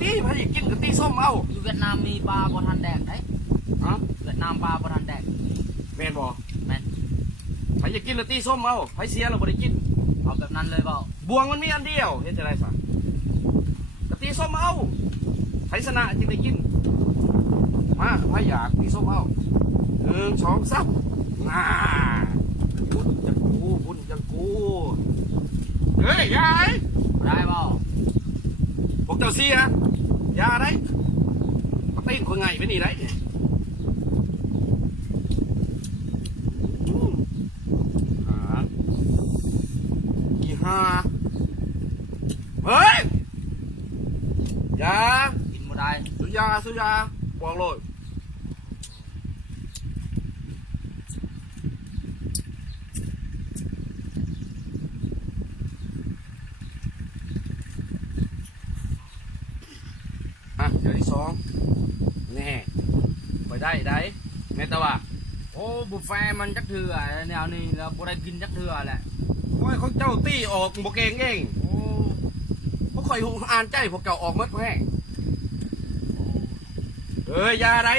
ตีพายกินกับตีส้มเอาอยู่เวียดนามมีปลาบทันแดกไหมฮะเวียดนามปลาบทันแดกแม่นบ่แม่นพายกินกับตีส้มเอาพายเสียเราบ่ได้กินเอาแบบนั้นเลยเปล่าบวงมันมีอันเดียวเห็นจะไรสักกับตีส้มเอาพายชนะจึงได้กินมาพายอยากตีส้มเอา1 2 3น่าบุญจังกูเฮ้ยยายได้เปล่าพวกเจ้าเสียยาได้มาเต้นคนไงไปนี่ได้อีห่าเฮ้ยยากินบ่ได้สุยาบอกเลยเดี๋ยวที่2แน่ไปได้แม่ตะว่าโอ้บุฟเฟ่มันจักเถื่อแนวนี้แล้วบ่ได้กินจักเถื่อแหละโอ้ยเขาเจ้าตี้ออกบ่เก่งเองโอ้พวกคอยอ่านใจพวกเจ้าออกมัดแห้งยาไร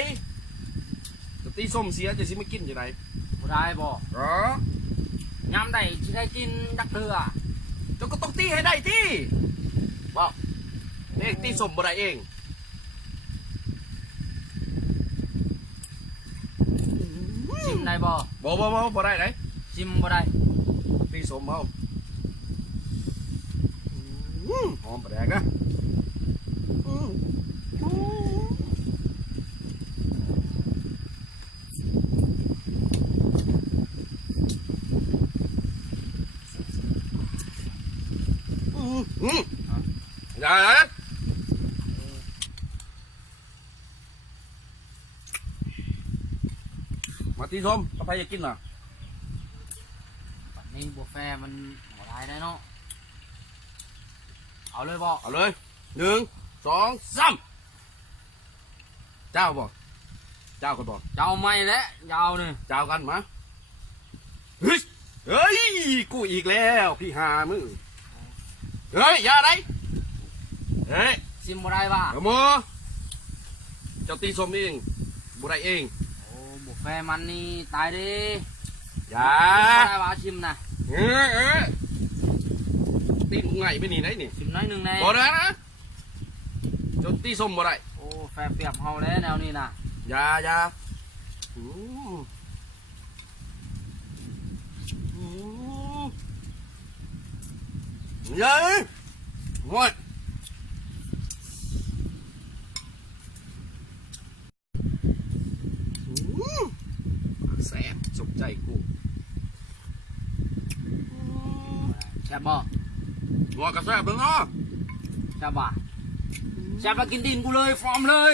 ตีส้มเสียจะสิไม่กินจะไรบ่ได้บ่หรอยามได้สิได้กินจักเถื่อเจ้าก็ต้องตีให้ได้ที่บอกเองตีส้มบ่ได้เองชิมได้บ่บ่ได้ไหนชิมบ่ได้ตีส้มเอาหอมแปลกนะอย่ามาตีส้มก็ไปจะกินน่ะนี่บุฟเฟ่มันบ่ได้เนาะเอาเลยบ่เอาเลย1 2 3เจ้าบ่เจ้ากันบ่เจ้าไม่แล้วยาวนี่เจ้ากันมาเฮ้ยกูอีกแล้วพี่หามึงเฮ้ยอย่าไรเฮ้ยชิมบ่ได้ป่ะเอามือเจ้าตีส้มเองบ่ได้เองโอ้บุฟเฟ่มันนี่ตายดิอย่าได้ป่ะชิมนะตีมึงไงไปนี่ไหนนี่ชิมน้อยหนึ่งแน่บ่ได้นะเจ้าตีส้มบ่ได้โอ้แฟร์เปียบเฮาแล้วแนวนี้นะอย่าเย้ยงดแซ่บสุขใจกูแซ่บบ่งอกระแซ่บเลยเนาะแซ่บบ่แซ่บมากินดินกูเลยฟอร์มเลย